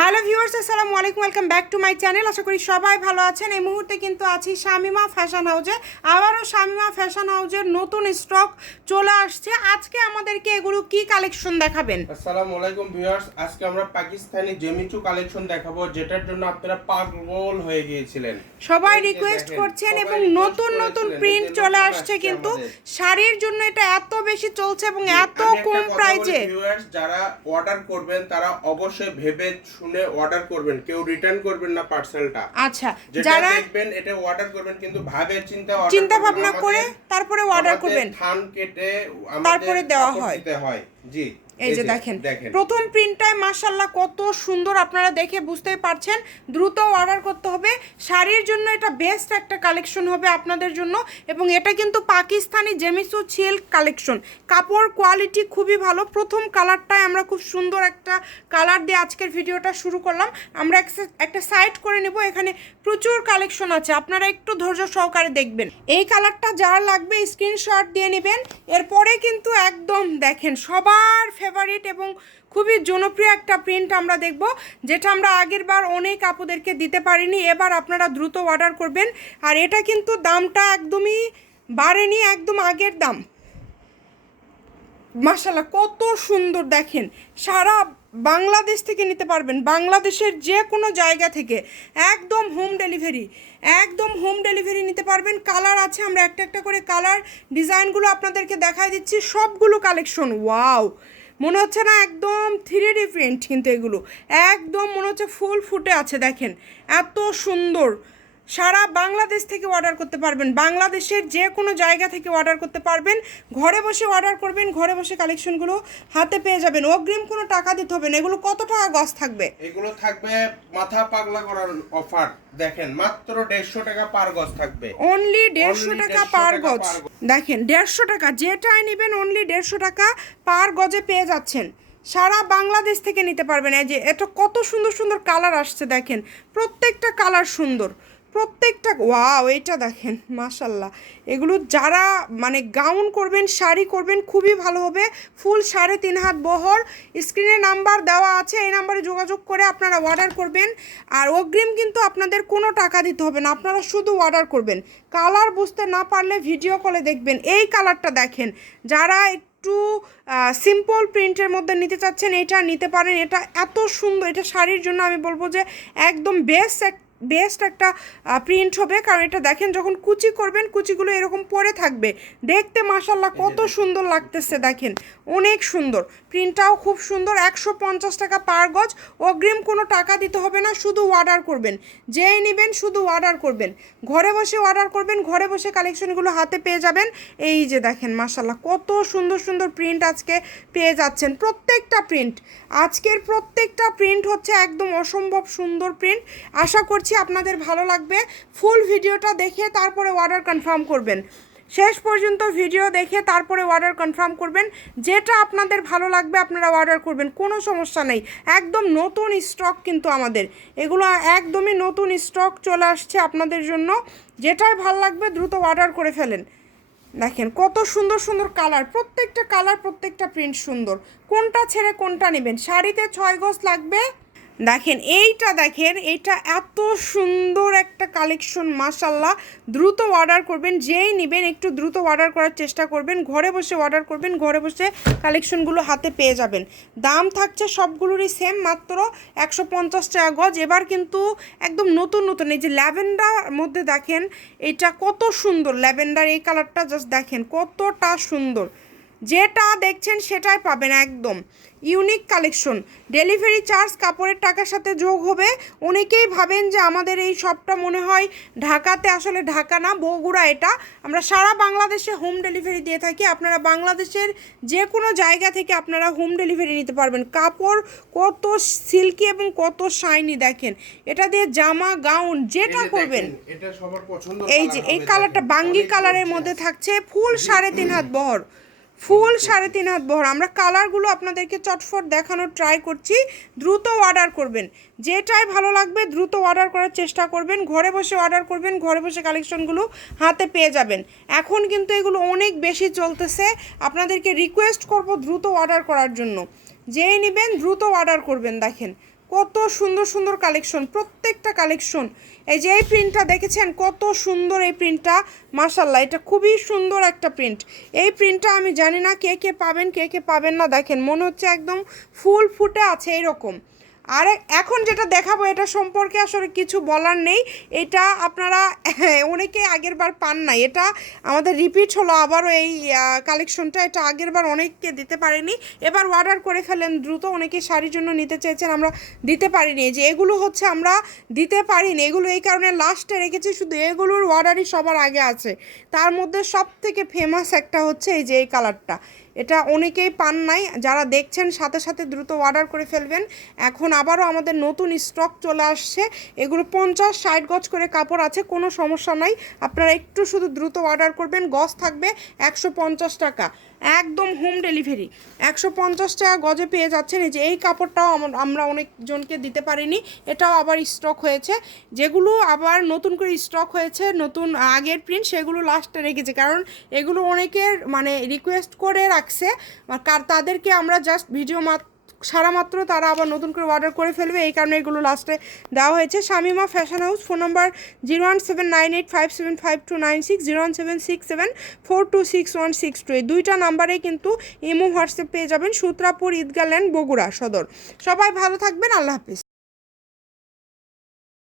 Hello viewers আসসালামু আলাইকুম welcome back to my channel আশা করি সবাই ভালো আছেন। এই মুহূর্তে কিন্তু আছি শামিমা ফ্যাশন হাউসে আবারও শামিমা ফ্যাশন হাউসের নতুন স্টক চলে আসছে। আজকে আমাদেরকে এগুলো কি কালেকশন দেখাবেন? আসসালামু আলাইকুম ভিউয়ার্স আজকে আমরা পাকিস্তানি জেমিচু কালেকশন দেখাবো যেটার জন্য আপনারা পাগল হয়ে গিয়েছিলেন। সবাই রিকোয়েস্ট করছেন এবং নতুন নতুন প্রিন্ট চলে আসছে কিন্তু শাড়ির জন্য এটা এত বেশি চলছে এবং এত কম প্রাইজে viewers, যারা অর্ডার করবেন তারা অবশ্যই ভেবে শুনে অর্ডার করবেন কেউ রিটার্ন করবেন না পার্সেলটা আচ্ছা যারা দেখবেন এটা অর্ডার করবেন কিন্তু ভাবের চিন্তা চিন্তা ভাবনা করে তারপরে অর্ডার করবেন। থান কেটে তারপরে দেওয়া হয়। হয়। জি এই যে দেখেন প্রথম প্রিন্টটায় মাশাল্লাহ কত সুন্দর আপনারা দেখে বুঝতেই পারছেন। দ্রুত অর্ডার করতে হবে। শাড়ির জন্য এটা বেস্ট একটা কালেকশন হবে আপনাদের জন্য এবং এটা কিন্তু পাকিস্তানি জেমিসু সিল্ক কালেকশন কাপড় কোয়ালিটি খুবই ভালো। প্রথম কালারটায় আমরা খুব সুন্দর একটা কালার দিয়ে আজকের ভিডিওটা শুরু করলাম। আমরা একটা- একটা সাইড করে নেব। এখানে প্রচুর কালেকশন আছে। আপনারা একটু ধৈর্য সহকারে দেখবেন। এই কালারটা যার লাগবে স্ক্রিনশট দিয়ে নেবেন। এরপরে কিন্তু একদম দেখেন, সবার ফেভারিট এবং খুবই জনপ্রিয় একটা প্রিন্ট আমরা দেখব, যেটা আমরা আগের বার অনেক আপুদেরকে দিতে পারিনি, এবার আপনারা দ্রুত অর্ডার করবেন। আর এটা কিন্তু দামটা একদমই বাড়েনি, একদম আগের দাম। মাশাল্লাহ কত সুন্দর দেখেন। সারা বাংলাদেশ থেকে নিতে পারবেন। বাংলাদেশের যে কোনো জায়গা থেকে একদম হোম ডেলিভারি একদম হোম ডেলিভারি নিতে পারবেন। কালার আছে, আমরা একটা একটা করে কালার ডিজাইনগুলো আপনাদেরকে দেখাই দিচ্ছি। সবগুলো কালেকশন ওয়াও মনে হচ্ছে না একদম থ্রি ডি প্রিন্ট কিন্তু এগুলো। একদম মনে হচ্ছে ফুল ফুটে আছে, দেখেন। এত সুন্দর। সারা বাংলাদেশ থেকে অর্ডার করতে পারবেন। বাংলাদেশের যে কোনো জায়গা থেকে অর্ডার করতে পারবেন। ঘরে বসে অর্ডার করবেন ঘরে বসে কালেকশনগুলো হাতে পেয়ে যাবেন। অগ্রিম কোনো টাকা দিতে হবে না। এগুলো কত টাকা গজ থাকবে? এগুলো থাকবে মাথা পাগলা করার অফার দেখেন মাত্র দেড়শো টাকা পার গজ থাকবে। অনলি দেড়শো টাকা পার গজ। দেখেন দেড়শো টাকা যেটাই নেবেন অনলি দেড়শো টাকা পার গজে পেয়ে যাচ্ছেন। সারা বাংলাদেশ থেকে নিতে পারবেন। এই যে এটা কত সুন্দর সুন্দর কালার আসছে দেখেন। প্রত্যেকটা কালার সুন্দর। প্রত্যেকটা, ওয়াও এইটা দেখেন, মাশাল্লাহ। এগুলো যারা মানে গাউন করবেন, শাড়ি করবেন, খুবই ভালো হবে। ফুল সাড়ে তিন হাত বহর। স্ক্রিনে নাম্বার দেওয়া আছে, এই নাম্বারে যোগাযোগ করে আপনারা অর্ডার করবেন। আর অগ্রিম কিন্তু আপনাদের কোনো টাকা দিতে হবে না, আপনারা শুধু অর্ডার করবেন। কালার বুঝতে না পারলে ভিডিও কলে দেখবেন। এই কালারটা দেখেন, যারা একটু সিম্পল প্রিন্টের মধ্যে নিতে চাচ্ছেন, এটা নিতে পারেন। এটা এত সুন্দর, এটা শাড়ির জন্য আমি বলব যে একদম বেস্ট বেস্ট একটা প্রিন্ট হবে। কারণ এটা দেখেন যখন কুচি করবেন কুচিগুলো এরকম পরে থাকবে। দেখতে মাসাল্লাহ কত সুন্দর লাগতেছে দেখেন। অনেক সুন্দর। প্রিন্টটাও খুব সুন্দর। একশো পঞ্চাশ টাকা পার গজ। অগ্রিম কোনো টাকা দিতে হবে না। শুধু অর্ডার করবেন। যেই নেবেন শুধু অর্ডার করবেন। ঘরে বসে অর্ডার করবেন। ঘরে বসে কালেকশনগুলো হাতে পেয়ে যাবেন। এই যে দেখেন মাসাল্লাহ কত সুন্দর সুন্দর প্রিন্ট আজকে পেয়ে যাচ্ছেন। প্রত্যেকটা প্রিন্ট আজকের প্রত্যেকটা প্রিন্ট হচ্ছে একদম অসম্ভব সুন্দর প্রিন্ট আশা করছি আপনাদের ভালো লাগবে। ফুল ভিডিওটা দেখে তারপরে অর্ডার কনফার্ম করবেন। শেষ পর্যন্ত ভিডিও দেখে তারপরে অর্ডার কনফার্ম করবেন। যেটা আপনাদের ভালো লাগবে আপনারা অর্ডার করবেন। কোনো সমস্যা নেই। একদম নতুন স্টক কিন্তু আমাদের। এগুলো একদমই নতুন স্টক চলে আসছে আপনাদের জন্য। যেটাই ভালো লাগবে দ্রুত অর্ডার করে ফেলেন। দেখেন কত সুন্দর সুন্দর কালার প্রত্যেকটা কালার প্রত্যেকটা প্রিন্ট সুন্দর। কোনটা ছেড়ে কোনটা নেবেন? শাড়িতে ছয় গজ লাগবে। দেখেন, এইটা দেখেন, এটা এত সুন্দর একটা কালেকশন মাসাল্লাহ দ্রুত অর্ডার করবেন, যেই নেবেন, একটু দ্রুত অর্ডার করার চেষ্টা করবেন। ঘরে বসে অর্ডার করবেন, ঘরে বসে কালেকশনগুলো হাতে পেয়ে যাবেন। দাম থাকছে সবগুলোরই সেম মাত্র একশো পঞ্চাশ টাকা গজ। এবার কিন্তু একদম নতুন নতুন, এই যে ল্যাভেন্ডার মধ্যে দেখেন, এটা কত সুন্দর ল্যাভেন্ডার, এই কালারটা জাস্ট দেখেন, কতটা সুন্দর। যেটা দেখছেন সেটাই পাবেন একদম। Unique collection. ডেলিভারি চার্জ কাপড়ের টাকার সাথে যোগ হবে। অনেকেই ভাবেন যে আমাদের এই শপটা মনে হয় ঢাকাতে আসলে ঢাকা না বগুড়া এটা। আমরা সারা বাংলাদেশে হোম ডেলিভারি দিয়ে থাকি। আপনারা বাংলাদেশের যে কোনো জায়গা থেকে আপনারা হোম ডেলিভারি নিতে পারবেন। কাপড় কত সিল্কি এবং কত শাইনি দেখেন। এটা দিয়ে জামা গাউন যেটা করবেন। এই যে এই কালারটা বাঙ্গি কালারের মধ্যে থাকছে। ফুল সাড়ে তিন হাত বহর। ফুল সাড়ে তিন হাত বহর। আমরা কালারগুলো আপনাদেরকে চটফট দেখানোর ট্রাই করছি। দ্রুত অর্ডার করবেন। যেটাই ভালো লাগবে দ্রুত অর্ডার করার চেষ্টা করবেন। ঘরে বসে অর্ডার করবেন। ঘরে বসে কালেকশনগুলো হাতে পেয়ে যাবেন। এখন কিন্তু এগুলো অনেক বেশি চলতেছে। আপনাদেরকে রিকোয়েস্ট করব দ্রুত অর্ডার করার জন্য। যেই নেবেন দ্রুত অর্ডার করবেন, দেখেন। কত সুন্দর সুন্দর কালেকশন প্রত্যেকটা কালেকশন এই যে এই প্রিন্টটা দেখেছেন, কত সুন্দর এই প্রিন্টটা মাসাল্লাহ এটা খুবই সুন্দর একটা প্রিন্ট এই প্রিন্টটা আমি জানি না কে কে পাবেন, কে কে পাবেন না দেখেন, মনে হচ্ছে একদম ফুল ফুটে আছে এরকম আর এখন যেটা দেখাবো, এটা সম্পর্কে আসলে কিছু বলার নেই। এটা আপনারা অনেকে আগের বার পান নাই। এটা আমাদের রিপিট হলো, আবারও এই কালেকশনটা এটা আগের বার অনেককে দিতে পারিনি। এবার অর্ডার করে ফেলেন দ্রুত অনেকে শাড়ির জন্য নিতে চেয়েছেন, আমরা দিতে পারিনি। যে এগুলো হচ্ছে, আমরা দিতে পারিনি। এগুলো এই কারণে লাস্টে রেখেছি, শুধু এগুলোর অর্ডারই সবার আগে আছে। তার মধ্যে সব থেকে ফেমাস একটা হচ্ছে এই যে এই কালারটা এটা অনেকেই পান নাই, যারা দেখছেন সাথে সাথে দ্রুত অর্ডার করে ফেলবেন। এখন আবারও আমাদের নতুন স্টক চলে আসছে। এগুলো পঞ্চাশ ষাট গজ করে কাপড় আছে, কোনো সমস্যা নাই। আপনারা একটু শুধু দ্রুত অর্ডার করবেন, গজ থাকবে একশো পঞ্চাশ টাকা। একদম হোম ডেলিভারি একশো পঞ্চাশ টাকা গজে পেয়ে যাচ্ছেন। এই যে এই কাপড়টাও আমরা অনেকজনকে দিতে পারিনি। এটাও আবার স্টক হয়েছে। যেগুলো আবার নতুন করে স্টক হয়েছে, নতুন আগের প্রিন্ট সেগুলো লাস্টে রেখেছে। কারণ এগুলো অনেকের মানে রিকোয়েস্ট করে রাখছে। তাদেরকে আমরা জাস্ট ভিডিও মাত্র সারা মাত্র তারা আবার নতুন করে অর্ডার করে ফেলবে, এই কারণে এগুলো লাস্টে দেওয়া হয়েছে। Shamima fashion house phone number zero one seven nine eight five seven five two nine six zero one seven six seven four two six one six two এই দুইটা নাম্বারে কিন্তু ইমো হোয়াটসঅ্যাপ পেয়ে যাবেন সূত্রাপুর ঈদগা ল্যান্ড বগুড়া সদর। সবাই ভালো থাকবেন, আল্লাহ হাফিজ।